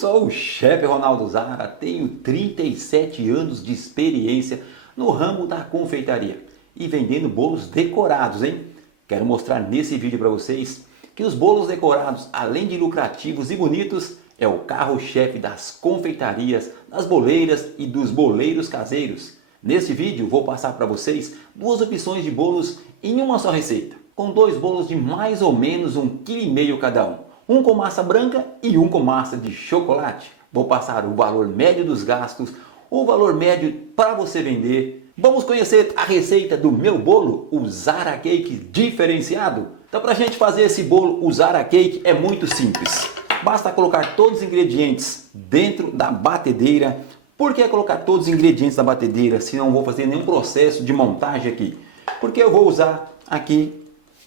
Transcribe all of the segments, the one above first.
Sou o chefe Ronaldo Zara, tenho 37 anos de experiência no ramo da confeitaria e vendendo bolos decorados, hein? Quero mostrar nesse vídeo para vocês que os bolos decorados, além de lucrativos e bonitos, é o carro-chefe das confeitarias, das boleiras e dos boleiros caseiros. Nesse vídeo vou passar para vocês duas opções de bolos em uma só receita, com dois bolos de mais ou menos 1,5 kg cada um. Um com massa branca e um com massa de chocolate. Vou passar o valor médio dos gastos, o valor médio para você vender. Vamos conhecer a receita do meu bolo, o Zara Cake diferenciado. Então, para a gente fazer esse bolo, o Zara Cake é muito simples. Basta colocar todos os ingredientes dentro da batedeira. Por que colocar todos os ingredientes na batedeira se não vou fazer nenhum processo de montagem aqui? Porque eu vou usar aqui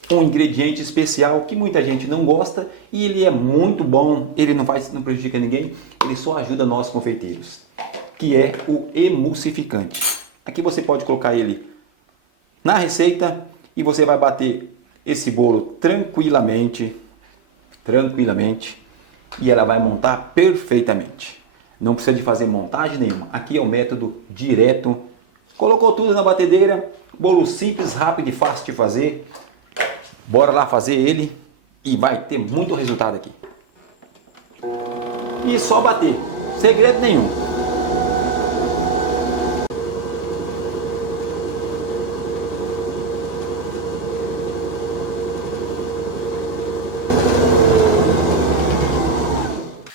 um ingrediente especial que muita gente não gosta e ele é muito bom, ele não prejudica ninguém, ele só ajuda nós confeiteiros, que é o emulsificante. Aqui você pode colocar ele na receita e você vai bater esse bolo tranquilamente e ela vai montar perfeitamente. Não precisa de fazer montagem nenhuma. Aqui é o método direto. Colocou tudo na batedeira, bolo simples, rápido e fácil de fazer. Bora lá fazer ele e vai ter muito resultado aqui. E só bater, segredo nenhum.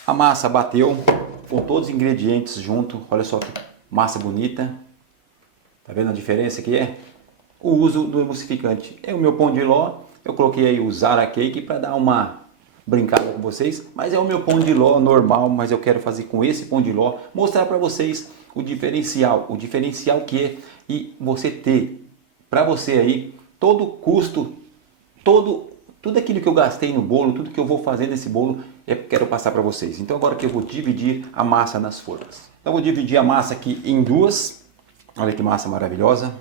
A massa bateu com todos os ingredientes junto. Olha só que massa bonita. Tá vendo a diferença que é? O uso do emulsificante. É o meu pão de ló. Eu coloquei aí o Zara Cake para dar uma brincada com vocês, mas é o meu pão de ló normal, mas eu quero fazer com esse pão de ló, mostrar para vocês o diferencial que é e você ter para você aí todo o custo, tudo aquilo que eu gastei no bolo, tudo que eu vou fazer nesse bolo, quero passar para vocês. Então agora que eu vou dividir a massa nas formas. Então eu vou dividir a massa aqui em duas. Olha que massa maravilhosa.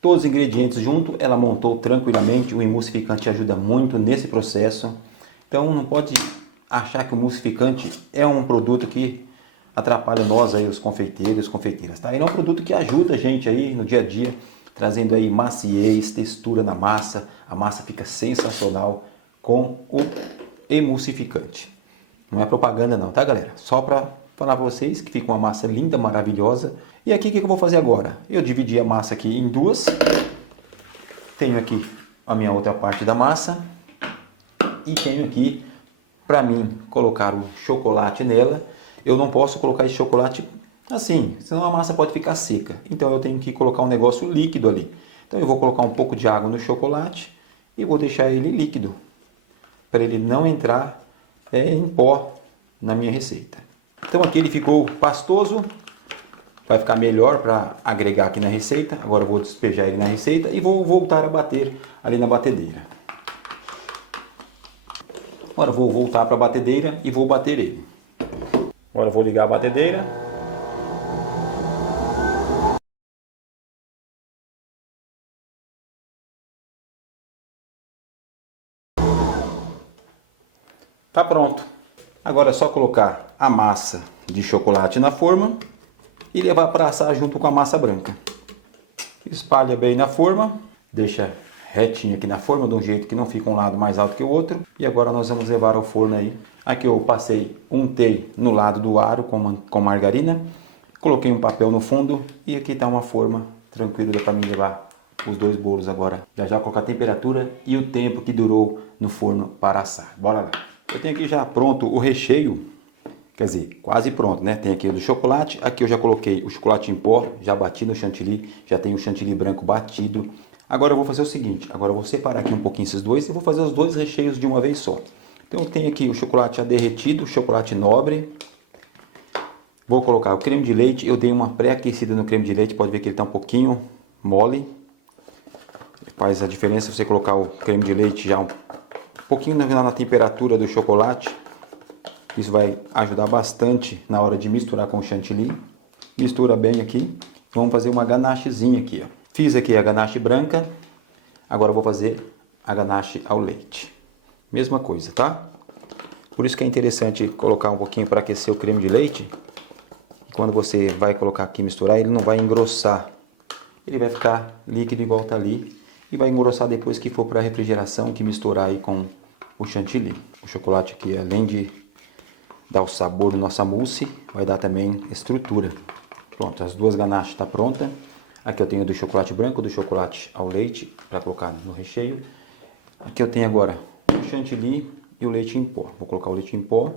Todos os ingredientes junto, ela montou tranquilamente. O emulsificante ajuda muito nesse processo. Então não pode achar que o emulsificante é um produto que atrapalha nós aí, os confeiteiros, confeiteiras, tá? Ele é um produto que ajuda a gente aí no dia a dia, trazendo aí maciez, textura na massa. A massa fica sensacional com o emulsificante. Não é propaganda não, tá, galera? Só para falar para vocês que fica uma massa linda, maravilhosa. E aqui o que eu vou fazer agora? Eu dividi a massa aqui em duas. Tenho aqui a minha outra parte da massa. E tenho aqui, para mim, colocar o chocolate nela. Eu não posso colocar esse chocolate assim, senão a massa pode ficar seca. Então eu tenho que colocar um negócio líquido ali. Então eu vou colocar um pouco de água no chocolate e vou deixar ele líquido, para ele não entrar em pó na minha receita. Então aqui ele ficou pastoso. Vai ficar melhor para agregar aqui na receita. Agora eu vou despejar ele na receita e vou voltar a bater ali na batedeira. Agora eu vou voltar para a batedeira e vou bater ele. Agora eu vou ligar a batedeira. Tá pronto. Agora é só colocar a massa de chocolate na forma e levar para assar junto com a massa branca. Espalha bem na forma, deixa retinho aqui na forma, de um jeito que não fica um lado mais alto que o outro. E agora nós vamos levar ao forno aí. Aqui eu untei no lado do aro com margarina, coloquei um papel no fundo e aqui está uma forma tranquila para mim levar os dois bolos agora. Já colocar a temperatura e o tempo que durou no forno para assar. Bora lá. Eu tenho aqui já pronto o recheio. Quer dizer, quase pronto, né? Tem aqui o do chocolate, aqui eu já coloquei o chocolate em pó, já bati no chantilly, já tem o chantilly branco batido. Agora eu vou fazer o seguinte, agora eu vou separar aqui um pouquinho esses dois e vou fazer os dois recheios de uma vez só. Então eu tenho aqui o chocolate já derretido, o chocolate nobre. Vou colocar o creme de leite, eu dei uma pré-aquecida no creme de leite, pode ver que ele está um pouquinho mole. Faz a diferença você colocar o creme de leite já um pouquinho na temperatura do chocolate. Isso vai ajudar bastante na hora de misturar com o chantilly. Mistura bem aqui. Vamos fazer uma ganachezinha aqui, ó. Fiz aqui a ganache branca. Agora eu vou fazer a ganache ao leite. Mesma coisa, tá? Por isso que é interessante colocar um pouquinho para aquecer o creme de leite. E quando você vai colocar aqui e misturar, ele não vai engrossar. Ele vai ficar líquido igual tá ali. E vai engrossar depois que for para a refrigeração, que misturar aí com o chantilly. O chocolate aqui, além de dar o sabor na nossa mousse, vai dar também estrutura. Pronto, as duas ganaches estão prontas. Aqui eu tenho do chocolate branco, do chocolate ao leite, para colocar no recheio. Aqui eu tenho agora o chantilly e o leite em pó. Vou colocar o leite em pó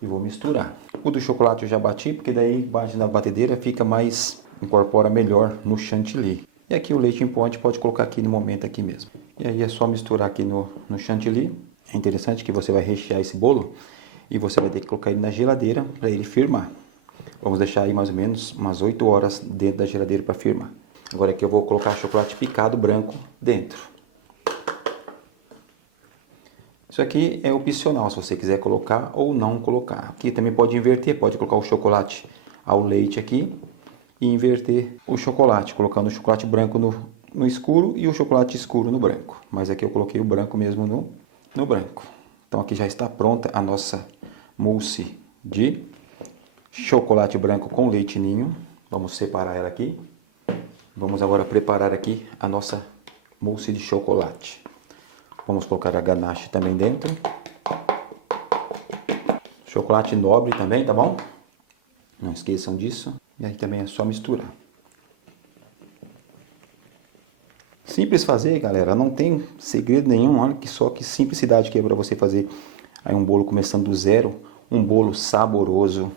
e vou misturar. O do chocolate eu já bati, porque daí bate na batedeira, fica mais, incorpora melhor no chantilly. E aqui o leite em pó a gente pode colocar aqui no momento aqui mesmo. E aí é só misturar aqui no chantilly. É interessante que você vai rechear esse bolo e você vai ter que colocar ele na geladeira para ele firmar. Vamos deixar aí mais ou menos umas 8 horas dentro da geladeira para firmar. Agora aqui eu vou colocar chocolate picado branco dentro. Isso aqui é opcional, se você quiser colocar ou não colocar. Aqui também pode inverter, pode colocar o chocolate ao leite aqui e inverter o chocolate, colocando o chocolate branco no escuro e o chocolate escuro no branco. Mas aqui eu coloquei o branco mesmo no branco. Então aqui já está pronta a nossa mousse de chocolate branco com leite ninho. Vamos separar ela aqui. Vamos agora preparar aqui a nossa mousse de chocolate. Vamos colocar a ganache também dentro. Chocolate nobre também, tá bom? Não esqueçam disso. E aí também é só misturar. Simples fazer, galera. Não tem segredo nenhum. Olha que só que simplicidade que é para você fazer aí um bolo começando do zero. Um bolo saboroso.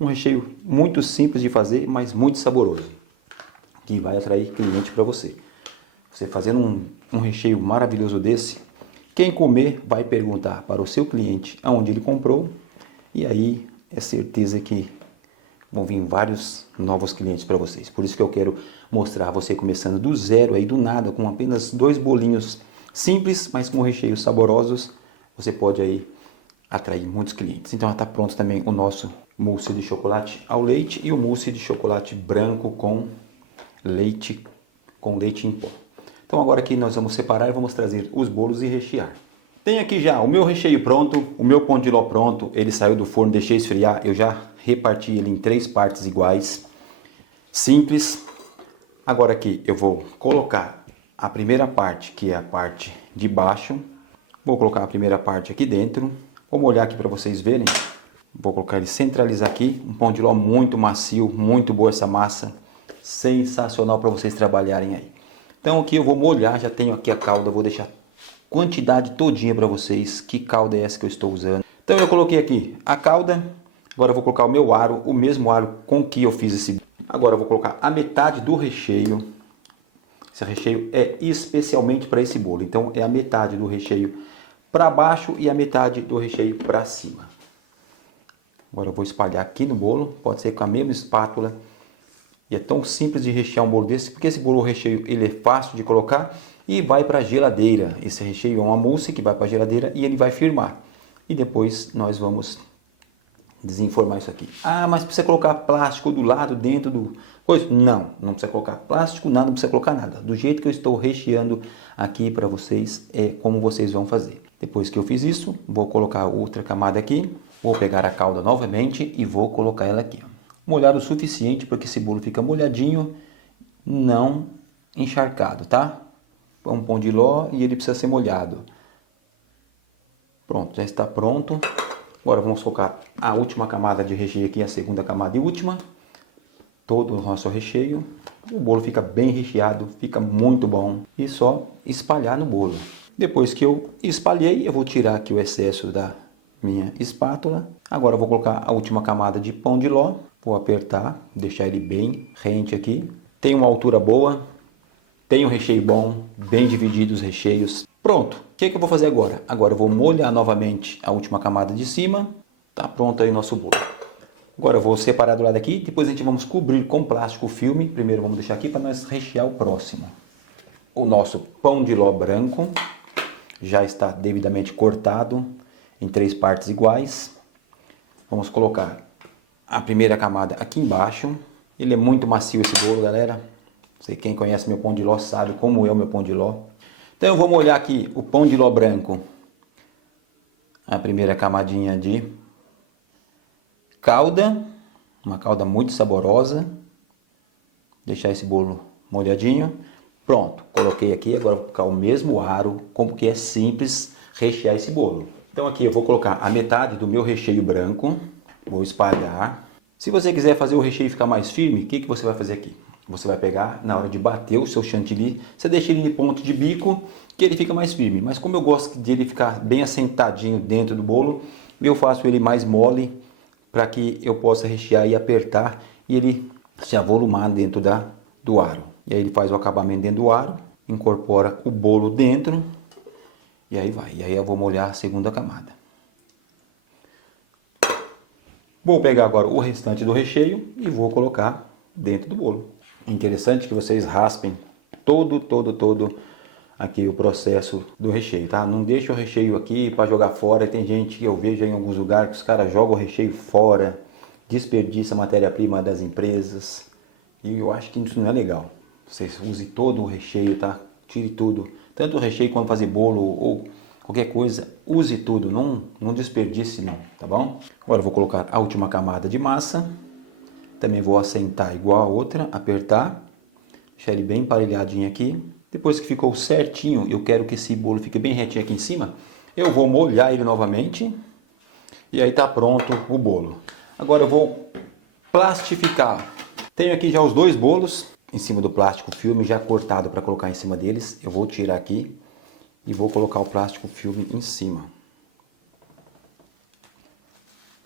Um recheio muito simples de fazer, mas muito saboroso. Que vai atrair cliente para você. Você fazendo um recheio maravilhoso desse, quem comer vai perguntar para o seu cliente aonde ele comprou. E aí é certeza que vão vir vários novos clientes para vocês. Por isso que eu quero mostrar você começando do zero, aí do nada, com apenas 2 bolinhos simples, mas com recheios saborosos. Você pode aí atrair muitos clientes. Então já está pronto também o nosso mousse de chocolate ao leite e o mousse de chocolate branco com leite em pó. Então agora aqui nós vamos separar e vamos trazer os bolos e rechear. Tem aqui já o meu recheio pronto, o meu pão de ló pronto, ele saiu do forno, deixei esfriar, eu já reparti ele em 3 partes iguais, simples. Agora aqui eu vou colocar a primeira parte, que é a parte de baixo, vou colocar a primeira parte aqui dentro, vou molhar aqui para vocês verem, vou colocar ele centralizar aqui, um pão de ló muito macio, muito boa essa massa, sensacional para vocês trabalharem aí. Então aqui eu vou molhar, já tenho aqui a calda, vou deixar quantidade todinha para vocês, que calda é essa que eu estou usando. Então eu coloquei aqui a calda, agora eu vou colocar o meu aro, o mesmo aro com que eu fiz esse. Agora eu vou colocar a metade do recheio, esse recheio é especialmente para esse bolo, então é a metade do recheio para baixo e a metade do recheio para cima. Agora eu vou espalhar aqui no bolo, pode ser com a mesma espátula. E é tão simples de rechear um bolo desse, porque esse bolo recheio ele é fácil de colocar e vai para a geladeira. Esse recheio é uma mousse que vai para a geladeira e ele vai firmar. E depois nós vamos desenformar isso aqui. Ah, mas precisa colocar plástico do lado, dentro do coisa? Não, não precisa colocar plástico, nada, não precisa colocar nada. Do jeito que eu estou recheando aqui para vocês, é como vocês vão fazer. Depois que eu fiz isso, vou colocar outra camada aqui. Vou pegar a calda novamente e vou colocar ela aqui, ó. Molhar o suficiente para que esse bolo fica molhadinho, não encharcado, tá? É um pão de ló e ele precisa ser molhado. Pronto, já está pronto. Agora vamos colocar a última camada de recheio aqui, a segunda camada e última. Todo o nosso recheio. O bolo fica bem recheado, fica muito bom. E só espalhar no bolo. Depois que eu espalhei, eu vou tirar aqui o excesso da minha espátula. Agora eu vou colocar a última camada de pão de ló. Vou apertar, deixar ele bem rente aqui. Tem uma altura boa, tem um recheio bom, bem dividido os recheios. Pronto, o que eu vou fazer agora? Agora eu vou molhar novamente a última camada de cima. Tá pronto aí o nosso bolo. Agora eu vou separar do lado aqui, depois a gente vamos cobrir com plástico filme. Primeiro vamos deixar aqui para nós rechear o próximo. O nosso pão de ló branco já está devidamente cortado em 3 partes iguais. Vamos colocar a primeira camada aqui embaixo. Ele é muito macio esse bolo, galera. Sei quem conhece meu pão de ló sabe como é o meu pão de ló. Então eu vou molhar aqui o pão de ló branco a primeira camadinha de calda, uma calda muito saborosa. Deixar esse bolo molhadinho. Pronto, coloquei aqui, agora vou colocar o mesmo aro, como que é simples rechear esse bolo. Então aqui eu vou colocar a metade do meu recheio branco, vou espalhar. Se você quiser fazer o recheio ficar mais firme, o que você vai fazer aqui? Você vai pegar, na hora de bater o seu chantilly, você deixa ele em ponto de bico, que ele fica mais firme. Mas como eu gosto de ele ficar bem assentadinho dentro do bolo, eu faço ele mais mole, para que eu possa rechear e apertar e ele se avolumar dentro do aro. E aí ele faz o acabamento dentro do aro, incorpora o bolo dentro e aí vai. E aí eu vou molhar a segunda camada. Vou pegar agora o restante do recheio e vou colocar dentro do bolo. Interessante que vocês raspem todo aqui o processo do recheio, tá? Não deixa o recheio aqui para jogar fora. Tem gente que eu vejo em alguns lugares que os caras jogam o recheio fora, desperdiça a matéria-prima das empresas. E eu acho que isso não é legal. Vocês usem todo o recheio, tá? Tire tudo. Tanto o recheio quanto fazer bolo ou qualquer coisa, use tudo. Não desperdice não, tá bom? Agora eu vou colocar a última camada de massa. Também vou assentar igual a outra, apertar. Deixar ele bem emparelhadinho aqui. Depois que ficou certinho, eu quero que esse bolo fique bem retinho aqui em cima. Eu vou molhar ele novamente. E aí tá pronto o bolo. Agora eu vou plastificar. Tenho aqui já os dois bolos em cima do plástico filme já cortado para colocar em cima deles. Eu vou tirar aqui e vou colocar o plástico filme em cima.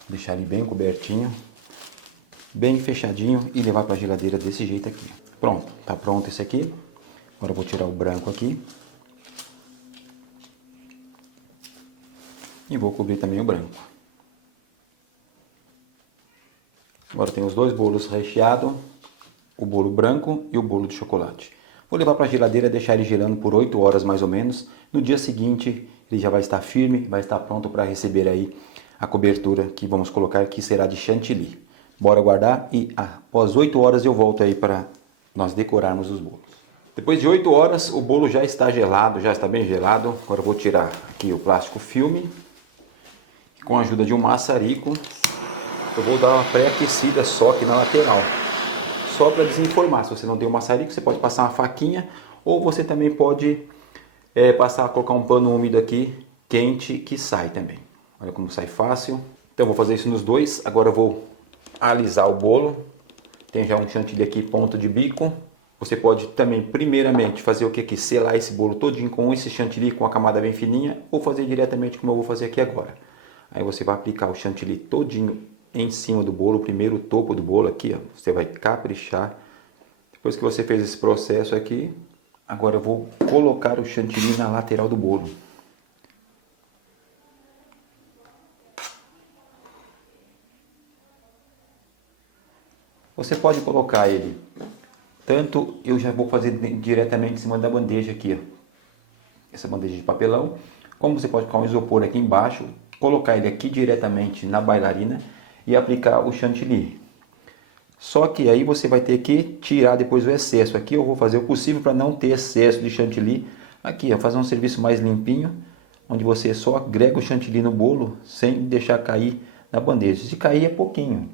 Deixar ele bem cobertinho, bem fechadinho e levar para a geladeira desse jeito aqui. Pronto, tá pronto esse aqui. Agora eu vou tirar o branco aqui. E vou cobrir também o branco. Agora tem os dois bolos recheados, o bolo branco e o bolo de chocolate. Vou levar para a geladeira e deixar ele girando por 8 horas mais ou menos. No dia seguinte ele já vai estar firme, vai estar pronto para receber aí a cobertura que vamos colocar, que será de chantilly. Bora guardar e após 8 horas eu volto aí para nós decorarmos os bolos. Depois de 8 horas o bolo já está gelado, já está bem gelado. Agora eu vou tirar aqui o plástico filme. Com a ajuda de um maçarico, eu vou dar uma pré-aquecida só aqui na lateral. Só para desenformar. Se você não tem um maçarico, você pode passar uma faquinha. Ou você também pode colocar um pano úmido aqui, quente, que sai também. Olha como sai fácil. Então eu vou fazer isso nos dois. Agora eu vou alisar o bolo. Tem já um chantilly aqui, ponto de bico. Você pode também, primeiramente, fazer o que aqui? Selar esse bolo todinho com esse chantilly, com a camada bem fininha. Ou fazer diretamente como eu vou fazer aqui agora. Aí você vai aplicar o chantilly todinho em cima do bolo, primeiro o topo do bolo aqui, ó. Você vai caprichar. Depois que você fez esse processo aqui, agora eu vou colocar o chantilly na lateral do bolo. Você pode colocar ele, tanto eu já vou fazer diretamente em cima da bandeja aqui, ó. Essa bandeja de papelão, como você pode colocar um isopor aqui embaixo, colocar ele aqui diretamente na bailarina e aplicar o chantilly. Só que aí você vai ter que tirar depois o excesso. Aqui eu vou fazer o possível para não ter excesso de chantilly. Aqui, ó, fazer um serviço mais limpinho, onde você só agrega o chantilly no bolo sem deixar cair na bandeja. Se cair é pouquinho.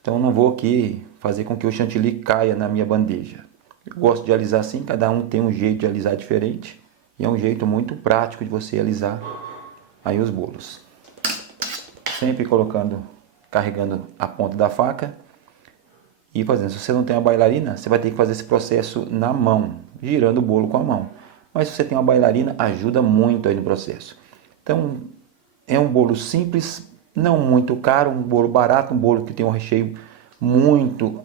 Então não vou aqui fazer com que o chantilly caia na minha bandeja. Eu gosto de alisar assim, cada um tem um jeito de alisar diferente. E é um jeito muito prático de você alisar aí os bolos. Sempre carregando a ponta da faca e fazendo. Se você não tem uma bailarina, você vai ter que fazer esse processo na mão, girando o bolo com a mão. Mas se você tem uma bailarina, ajuda muito aí no processo. Então, é um bolo simples, não muito caro, um bolo barato, um bolo que tem um recheio muito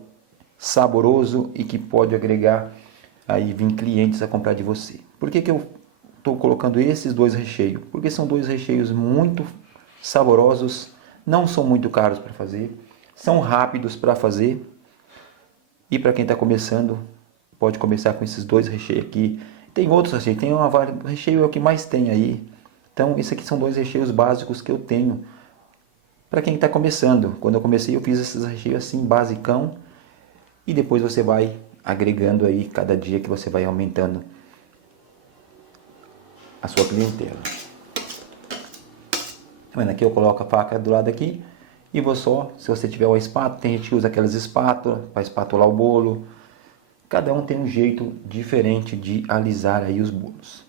saboroso e que pode agregar aí vir clientes a comprar de você. Por que eu estou colocando esses dois recheios? Porque são dois recheios muito saborosos, não são muito caros para fazer, são rápidos para fazer e para quem está começando pode começar com esses dois recheios aqui. Tem outros recheios, tem o recheio é o que mais tem aí. Então esses aqui são dois recheios básicos que eu tenho para quem está começando. Quando eu comecei eu fiz esses recheios assim basicão e depois você vai agregando aí cada dia que você vai aumentando a sua clientela. vendo aqui, eu coloco a faca do lado aqui e vou só, se você tiver uma espátula, tem gente que usa aquelas espátulas para espatular o bolo. Cada um tem um jeito diferente de alisar aí os bolos.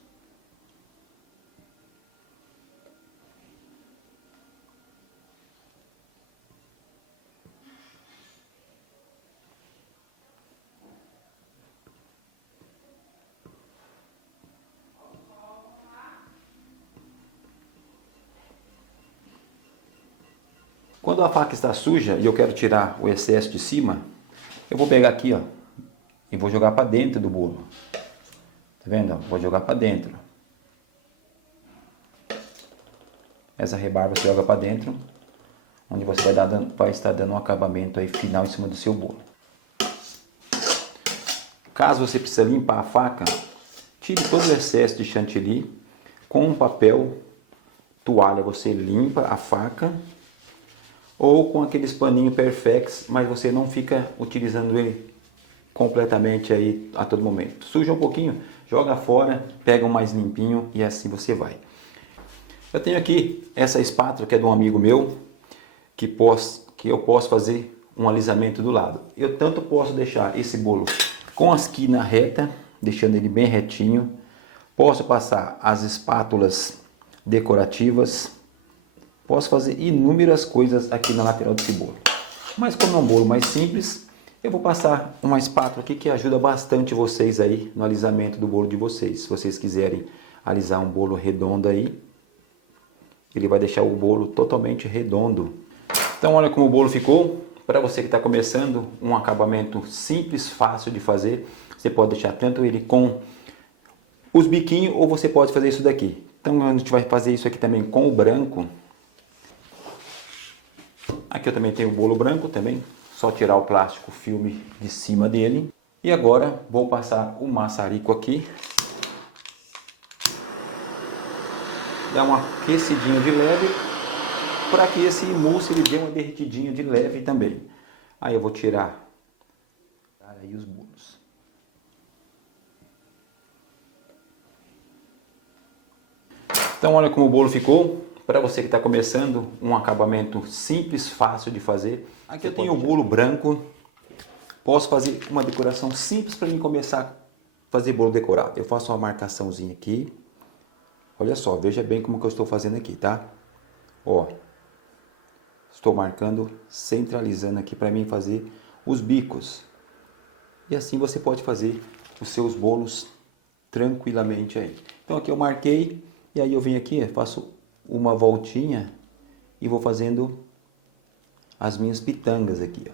Quando a faca está suja e eu quero tirar o excesso de cima, eu vou pegar aqui, ó, e vou jogar para dentro do bolo. Tá vendo? Vou jogar para dentro. Essa rebarba você joga para dentro, onde você vai estar dando um acabamento aí final em cima do seu bolo. Caso você precise limpar a faca, tire todo o excesso de chantilly com um papel toalha. Você limpa a faca, ou com aqueles paninhos Perfex, mas você não fica utilizando ele completamente aí a todo momento. Suja um pouquinho, joga fora, pega um mais limpinho e assim você vai. Eu tenho aqui essa espátula que é de um amigo meu, que eu posso fazer um alisamento do lado. Eu tanto posso deixar esse bolo com a esquina reta, deixando ele bem retinho. Posso passar as espátulas decorativas. Posso fazer inúmeras coisas aqui na lateral desse bolo. Mas como é um bolo mais simples, eu vou passar uma espátula aqui que ajuda bastante vocês aí no alisamento do bolo de vocês. Se vocês quiserem alisar um bolo redondo aí, ele vai deixar o bolo totalmente redondo. Então olha como o bolo ficou. Para você que está começando, um acabamento simples, fácil de fazer. Você pode deixar tanto ele com os biquinhos ou você pode fazer isso daqui. Então a gente vai fazer isso aqui também com o branco. Aqui eu também tenho o bolo branco também, só tirar o plástico filme de cima dele. E agora vou passar o maçarico aqui. Dar uma aquecidinha de leve, para que esse mousse ele dê uma derretidinha de leve também. Aí eu vou tirar aí os bolos. Então olha como o bolo ficou. Para você que está começando, um acabamento simples, fácil de fazer. Aqui eu tenho o bolo branco. Posso fazer uma decoração simples para mim começar a fazer bolo decorado. Eu faço uma marcaçãozinha aqui. Olha só, veja bem como que eu estou fazendo aqui, tá? Ó, estou marcando, centralizando aqui para mim fazer os bicos. E assim você pode fazer os seus bolos tranquilamente aí. Então aqui eu marquei e aí eu venho aqui, faço uma voltinha e vou fazendo as minhas pitangas aqui, ó.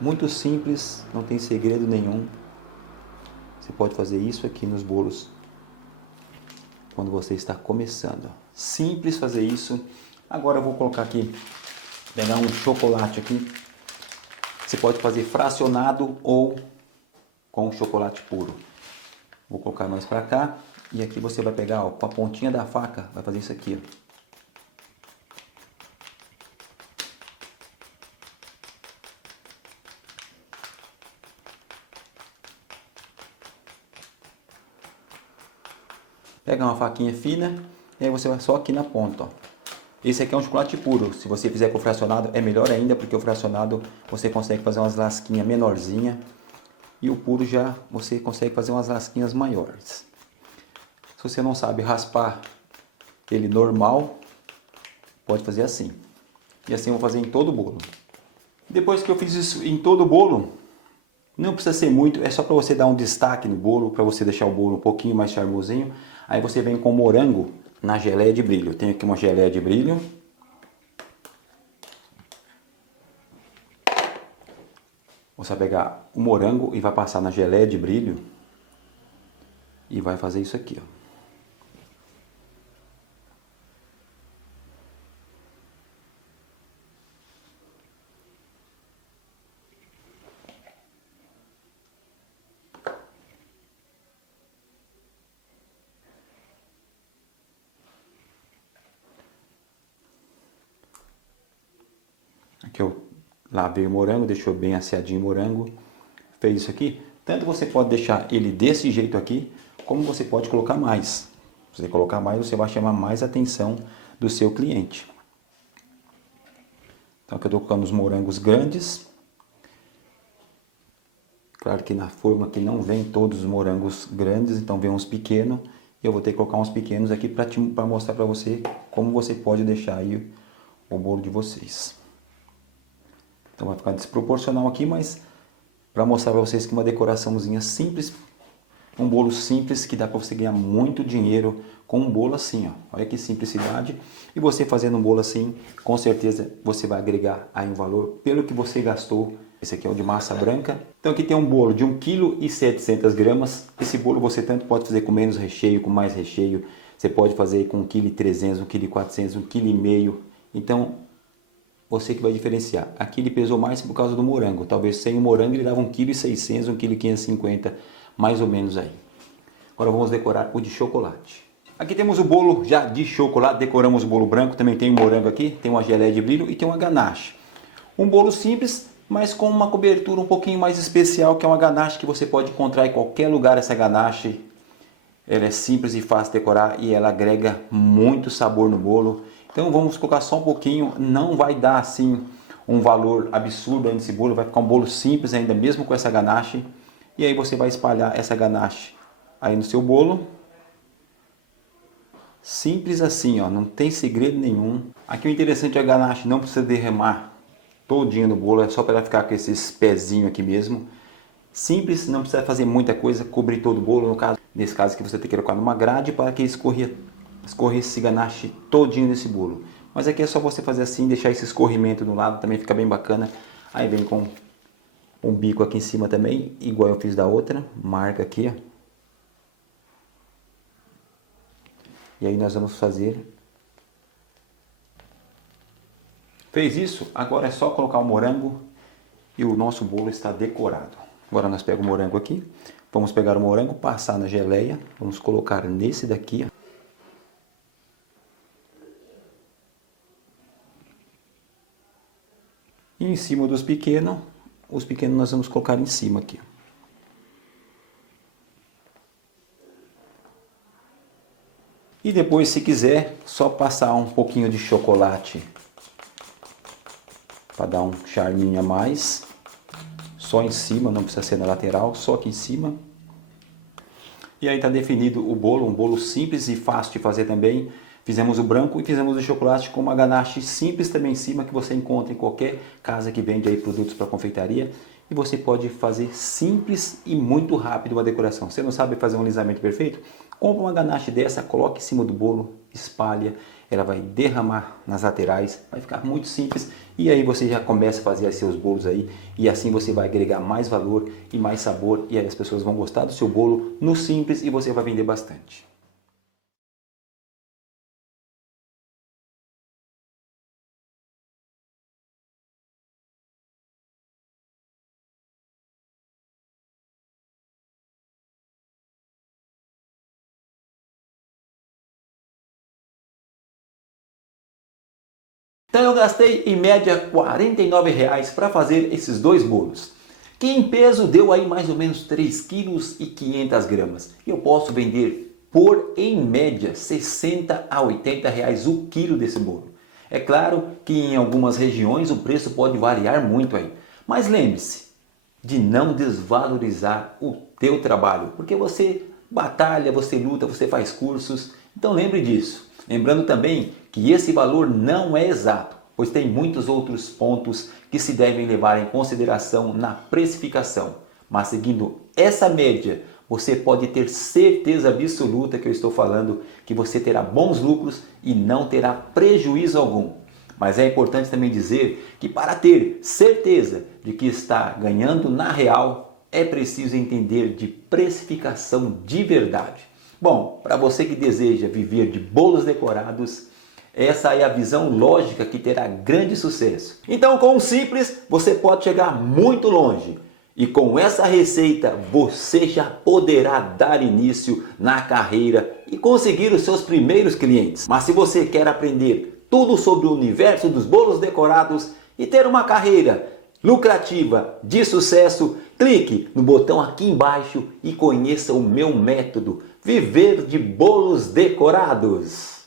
Muito simples, não tem segredo nenhum. Você pode fazer isso aqui nos bolos quando você está começando. Simples fazer isso. Agora eu vou colocar aqui, pegar um chocolate aqui. Você pode fazer fracionado ou com chocolate puro. Vou colocar mais para cá. E aqui você vai pegar, ó, com a pontinha da faca, vai fazer isso aqui, ó. Pega uma faquinha fina e aí você vai só aqui na ponta, ó. Esse aqui é um chocolate puro. Se você fizer com fracionado é melhor ainda, porque o fracionado você consegue fazer umas lasquinhas menorzinhas e o puro já você consegue fazer umas lasquinhas maiores. Se você não sabe raspar ele normal, pode fazer assim. E assim eu vou fazer em todo o bolo. Depois que eu fiz isso em todo o bolo, não precisa ser muito, é só para você dar um destaque no bolo, para você deixar o bolo um pouquinho mais charmosinho. Aí você vem com morango na geleia de brilho. Eu tenho aqui uma geleia de brilho. Você vai pegar o morango e vai passar na geleia de brilho e vai fazer isso aqui, ó. Aqui eu lavei o morango, deixou bem asseadinho o morango. Fez isso aqui. Tanto você pode deixar ele desse jeito aqui, como você pode colocar mais. Se você colocar mais, você vai chamar mais atenção do seu cliente. Então aqui eu estou colocando os morangos grandes. Claro que na forma aqui não vem todos os morangos grandes, então vem uns pequenos. E eu vou ter que colocar uns pequenos aqui para mostrar para você como você pode deixar aí o bolo de vocês. Então vai ficar desproporcional aqui, mas para mostrar para vocês que uma decoraçãozinha simples, um bolo simples que dá para você ganhar muito dinheiro com um bolo assim, ó. Olha que simplicidade. E você fazendo um bolo assim, com certeza você vai agregar aí um valor pelo que você gastou. Esse aqui é o de massa branca. Então aqui tem um bolo de 1,7 kg. Esse bolo você tanto pode fazer com menos recheio, com mais recheio. Você pode fazer com 1,3 kg, 1,4 kg, 1,5 kg. Então você que vai diferenciar. Aqui ele pesou mais por causa do morango. Talvez sem o morango ele dava 1,6 kg, 1,550 kg, mais ou menos aí. Agora vamos decorar o de chocolate. Aqui temos o bolo já de chocolate. Decoramos o bolo branco. Também tem o morango aqui. Tem uma geleia de brilho e tem uma ganache. Um bolo simples, mas com uma cobertura um pouquinho mais especial, que é uma ganache que você pode encontrar em qualquer lugar. Essa ganache, ela é simples e fácil de decorar e ela agrega muito sabor no bolo. Então vamos colocar só um pouquinho, não vai dar assim um valor absurdo nesse bolo, vai ficar um bolo simples ainda mesmo com essa ganache. E aí você vai espalhar essa ganache aí no seu bolo. Simples assim, ó, não tem segredo nenhum. Aqui o interessante é a ganache não precisa derramar todinho no bolo, é só para ela ficar com esses pezinhos aqui mesmo. Simples, não precisa fazer muita coisa, cobrir todo o bolo. No caso, nesse caso aqui você tem que colocar numa grade para que escorrer esse ganache todinho nesse bolo. Mas aqui é só você fazer assim, deixar esse escorrimento do lado, também fica bem bacana. Aí vem com um bico aqui em cima também, igual eu fiz da outra, marca aqui, ó. E aí nós vamos fazer. Fez isso, agora é só colocar o morango e o nosso bolo está decorado. Agora nós pegamos o morango aqui, vamos pegar o morango, passar na geleia, vamos colocar nesse daqui, ó. E em cima dos pequenos, os pequenos nós vamos colocar em cima aqui. E depois, se quiser, só passar um pouquinho de chocolate para dar um charminho a mais. Só em cima, não precisa ser na lateral, só aqui em cima. E aí está definido o bolo, um bolo simples e fácil de fazer também. Fizemos o branco e fizemos o chocolate com uma ganache simples também em cima, que você encontra em qualquer casa que vende aí produtos para confeitaria. E você pode fazer simples e muito rápido uma decoração. Você não sabe fazer um alisamento perfeito? Compra uma ganache dessa, coloque em cima do bolo, espalha. Ela vai derramar nas laterais, vai ficar muito simples. E aí você já começa a fazer seus bolos aí. E assim você vai agregar mais valor e mais sabor. E aí as pessoas vão gostar do seu bolo no simples e você vai vender bastante. Então eu gastei em média R$ 49,00 para fazer esses dois bolos, que em peso deu aí mais ou menos 3,5 kg. E eu posso vender por, em média, R$ 60 a R$ 80 o quilo desse bolo. É claro que em algumas regiões o preço pode variar muito aí, mas lembre-se de não desvalorizar o teu trabalho, porque você batalha, você luta, você faz cursos, então lembre disso. Lembrando também que esse valor não é exato, pois tem muitos outros pontos que se devem levar em consideração na precificação. Mas seguindo essa média, você pode ter certeza absoluta que eu estou falando que você terá bons lucros e não terá prejuízo algum. Mas é importante também dizer que para ter certeza de que está ganhando na real, é preciso entender de precificação de verdade. Bom, para você que deseja viver de bolos decorados, essa é a visão lógica que terá grande sucesso. Então, com o simples, você pode chegar muito longe. E com essa receita, você já poderá dar início na carreira e conseguir os seus primeiros clientes. Mas se você quer aprender tudo sobre o universo dos bolos decorados e ter uma carreira lucrativa de sucesso, clique no botão aqui embaixo e conheça o meu método Viver de Bolos Decorados.